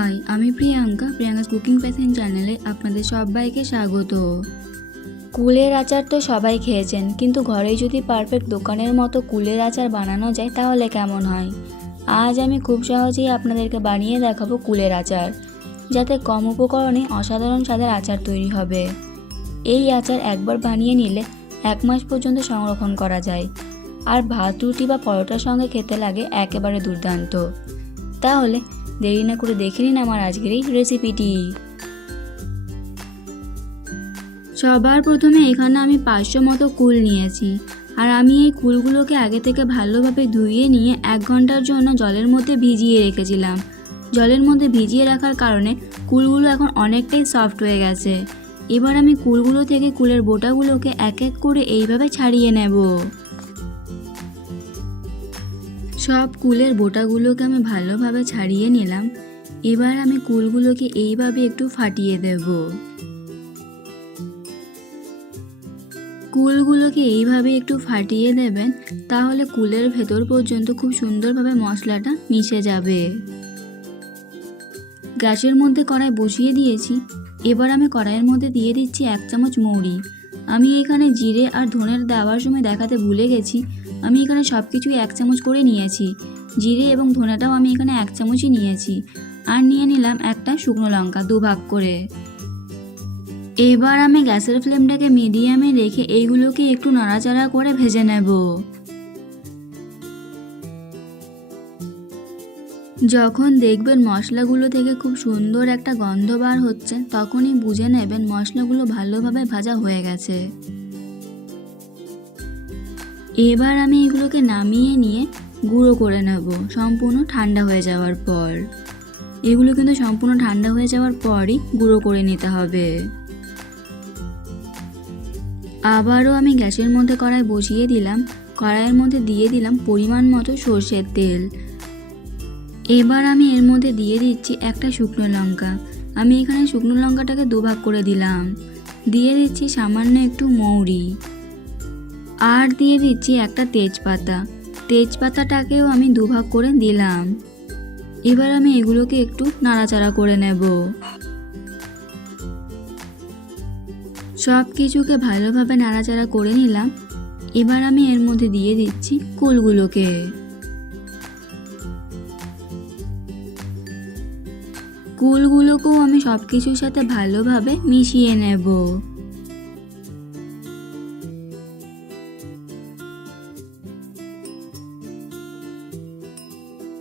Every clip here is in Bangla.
হাই আমি প্রিয়াঙ্কা প্রিয়াঙ্কা কুকিং প্যাশন চ্যানেলে আপনাদের সবাইকে স্বাগত। কুলের আচার তো সবাই খেয়েছেন, কিন্তু ঘরে যদি পারফেক্ট দোকানের মতো কুলের আচার বানানো যায়, তাহলে কেমন হয়? আজ আমি খুব সহজেই আপনাদেরকে বানিয়ে দেখাবো কুলের আচার, যাতে কম উপকরণে অসাধারণ স্বাদের আচার তৈরি হবে। এই আচার একবার বানিয়ে নিলে এক মাস পর্যন্ত সংরক্ষণ করা যায়, আর ভাত, রুটি বা পরোটার সঙ্গে খেতে লাগে একেবারে দুর্দান্ত। তাহলে দেরি না করে দেখে নিন আমার আজকের এই রেসিপিটি সবার প্রথমে এখানে আমি পাঁচশো মতো কুল নিয়েছি, আর আমি এই কুলগুলোকে আগে থেকে ভালোভাবে ধুইয়ে নিয়ে এক ঘণ্টার জন্য জলের মধ্যে ভিজিয়ে রেখেছিলাম। জলের মধ্যে ভিজিয়ে রাখার কারণে কুলগুলো এখন অনেকটাই সফট হয়ে গেছে। এবার আমি কুলগুলো থেকে কুলের বোটাগুলোকে এক এক করে এইভাবে ছাড়িয়ে নেব। সব কুলের বোটাগুলোকে আমি ভালোভাবে ছাড়িয়ে নিলাম। এবার আমি কুলগুলোকে এইভাবে একটু ফাটিয়ে দেব। কুলগুলোকে এইভাবে একটু ফাটিয়ে দেবেন তাহলে কুলের ভেতর পর্যন্ত খুব সুন্দরভাবে মশলাটা মিশে যাবে। গ্যাসের মধ্যে কড়াই বসিয়ে দিয়েছি। এবার আমি কড়াইয়ের মধ্যে দিয়ে দিচ্ছি এক চামচ মৌরি। আমি এখানে জিরে আর ধনের দেওয়ার সময় দেখাতে ভুলে গেছি। আমি এখানে সব কিছুই এক চামচ করে নিয়েছি। জিরে এবং ধনেটাও আমি এখানে এক চামচই নিয়েছি। আর নিয়ে নিলাম একটা শুকনো লঙ্কা দু ভাগ করে। এবার আমি গ্যাসের ফ্লেমটাকে মিডিয়ামে রেখে এইগুলোকে একটু নাড়াচাড়া করে ভেজে নেব। যখন দেখবেন মশলাগুলো থেকে খুব সুন্দর একটা গন্ধ বার হচ্ছে, তখনই বুঝে নেবেন মশলাগুলো ভালোভাবে ভাজা হয়ে গেছে। এবার আমি এগুলোকে নামিয়ে নিয়ে গুঁড়ো করে নেব। সম্পূর্ণ ঠান্ডা হয়ে যাওয়ার পর। এগুলো কিন্তু সম্পূর্ণ ঠান্ডা হয়ে যাওয়ার পরই গুঁড়ো করে নিতে হবে। আবারও আমি গ্যাসের মধ্যে কড়াই বসিয়ে দিলাম। কড়াইয়ের মধ্যে দিয়ে দিলাম পরিমাণ মতো সর্ষের তেল। এবার আমি এর মধ্যে দিয়ে দিচ্ছি একটা শুকনো লঙ্কা। আমি এখানে শুকনো লঙ্কাটাকে দুভাগ করে দিলাম। দিয়ে দিচ্ছি সামান্য একটু মৌরি। আর দিয়ে দিচ্ছি একটা তেজপাতা। তেজপাতাটাকেও আমি দুভাগ করে দিলাম। এবার আমি এগুলোকে একটু নাড়াচাড়া করে নেব। সব কিছুকে ভালোভাবে নাড়াচাড়া করে নিলাম। এবার আমি এর মধ্যে দিয়ে দিচ্ছি কুলগুলোকে। কুলগুলোকেও আমি সব কিছুর সাথে ভালোভাবে মিশিয়ে নেব।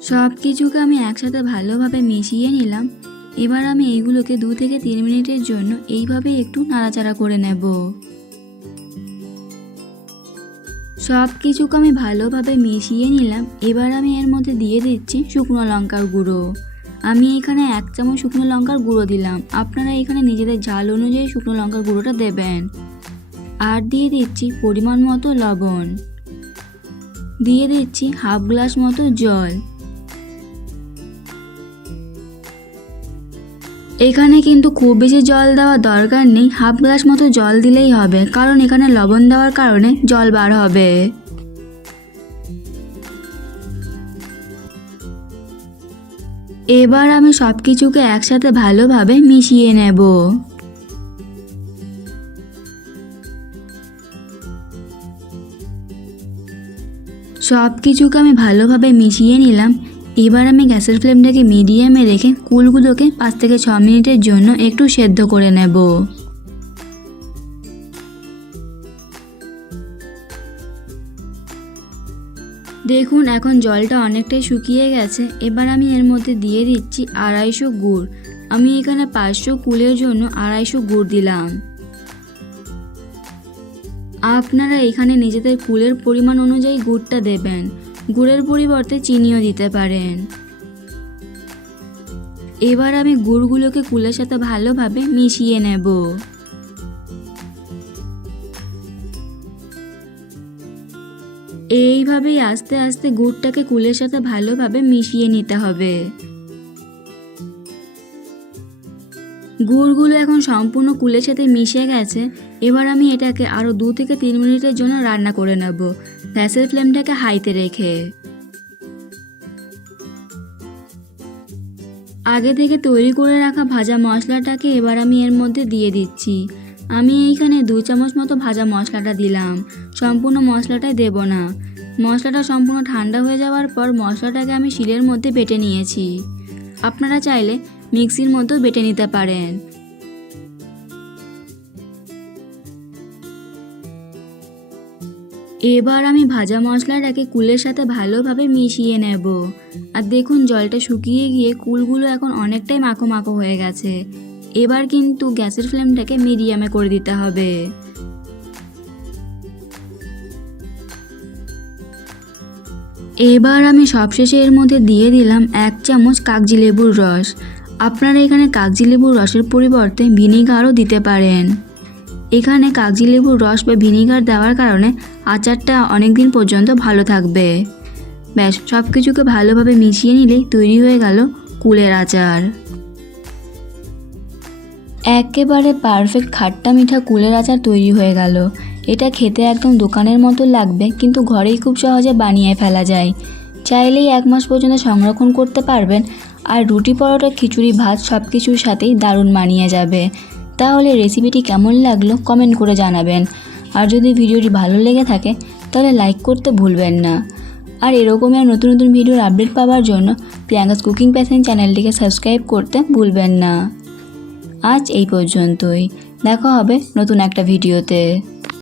সব কিছুকে আমি একসাথে ভালোভাবে মিশিয়ে নিলাম। এবার আমি এইগুলোকে দু থেকে তিন মিনিটের জন্য এইভাবে একটু নাড়াচাড়া করে নেব। সব কিছুকে আমি ভালোভাবে মিশিয়ে নিলাম। এবার আমি এর মধ্যে দিয়ে দিচ্ছি শুকনো লঙ্কার গুঁড়ো। আমি এখানে এক চামচ শুকনো লঙ্কার গুঁড়ো দিলাম। আপনারা এখানে নিজেদের ঝাল অনুযায়ী শুকনো লঙ্কার গুঁড়োটা দেবেন। আর দিয়ে দিচ্ছি পরিমাণ মতো লবণ। দিয়ে দিচ্ছি হাফ গ্লাস মতো জল। এখানে কিন্তু খুব বেশি জল দেওয়ার দরকার নেই। হাফ গ্লাস মতো জল দিলেই হবে, কারণ এখানে লবণ দেওয়ার কারণে জল বার হবে। এবার আমি সব কিছুকে একসাথে ভালোভাবে মিশিয়ে নেব। সব কিছুকে আমি ভালোভাবে মিশিয়ে নিলাম। এবার আমি গ্যাসের ফ্লেমটাকে মিডিয়ামে রেখে কুলগুলোকে পাঁচ থেকে ছ মিনিটের জন্য একটু সেদ্ধ করে নেব। দেখুন, এখন জলটা অনেকটাই শুকিয়ে গেছে। এবার আমি এর মধ্যে দিয়ে দিচ্ছি আড়াইশো গুড়। আমি এখানে পাঁচশো কুলের জন্য আড়াইশো গুড় দিলাম। আপনারা এখানে নিজেদের কুলের পরিমাণ অনুযায়ী গুড়টা দেবেন। গুড়ের পরিবর্তে চিনিও দিতে পারেন। এবার আমি গুড়গুলোকে কুলের সাথে ভালোভাবে মিশিয়ে নেব। এইভাবেই আস্তে আস্তে গুড়টাকে কুলের সাথে ভালোভাবে মিশিয়ে নিতে হবে। গুড়গুলো এখন সম্পূর্ণ কুলের সাথে মিশে গেছে। এবার আমি এটাকে আরও দু থেকে তিন মিনিটের জন্য রান্না করে নেব। গ্যাসের ফ্লেমটাকে হাইতে রেখে আগে থেকে তৈরি করে রাখা ভাজা মশলাটাকে এবার আমি এর মধ্যে দিয়ে দিচ্ছি। আমি এইখানে দু চামচ মতো ভাজা মশলাটা দিলাম। সম্পূর্ণ মশলাটাই দেব না। মশলাটা সম্পূর্ণ ঠান্ডা হয়ে যাওয়ার পর মশলাটাকে আমি শিলের মধ্যে বেটে নিয়েছি। আপনারা চাইলে মিক্সির মধ্যেও বেটে নিতে পারেন। এবার আমি ভাজা মশলাটাকে কুলের সাথে ভালোভাবে মিশিয়ে নেব। আর দেখুন, জলটা শুকিয়ে গিয়ে কুলগুলো এখন অনেকটাই মাখো মাখো হয়ে গেছে। এবার কিন্তু গ্যাসের ফ্লেমটাকে মিডিয়ামে করে দিতে হবে। এবার আমি সবশেষে এর মধ্যে দিয়ে দিলাম এক চামচ কাগজি লেবুর রস। আপনারা এখানে কাগজি লেবুর রসের পরিবর্তে ভিনিগারও দিতে পারেন। এখানে কাগজি লেবুর রস বা ভিনিগার দেওয়ার কারণে আচারটা অনেক দিন পর্যন্ত ভালো থাকবে। ব্যাস সব কিছুকে ভালোভাবে মিশিয়ে নিলেই তৈরি হয়ে গেল কুলের আচার। একেবারে পারফেক্ট খাট্টা মিঠা কুলের আচার তৈরি হয়ে গেল। এটা খেতে একদম দোকানের মতো লাগবে, কিন্তু ঘরেই খুব সহজে বানিয়ে ফেলা যায়। চাইলেই এক মাস পর্যন্ত সংরক্ষণ করতে পারবেন, আর রুটি পরোটা, খিচুড়ি, ভাত সব কিছুর সাথেই দারুণ মানিয়ে যাবে। তাহলে রেসিপিটি কেমন লাগল কমেন্ট করে জানাবেন। আর যদি ভিডিওটি ভালো লেগে থাকে, তাহলে লাইক করতে ভুলবেন না। আর এরকমই আর নতুন নতুন ভিডিওর আপডেট পাওয়ার জন্য প্রিয়াঙ্কাস কুকিং প্যাশন চ্যানেলটিকে সাবস্ক্রাইব করতে ভুলবেন না। আজ এই পর্যন্তই। দেখা হবে নতুন একটা ভিডিওতে।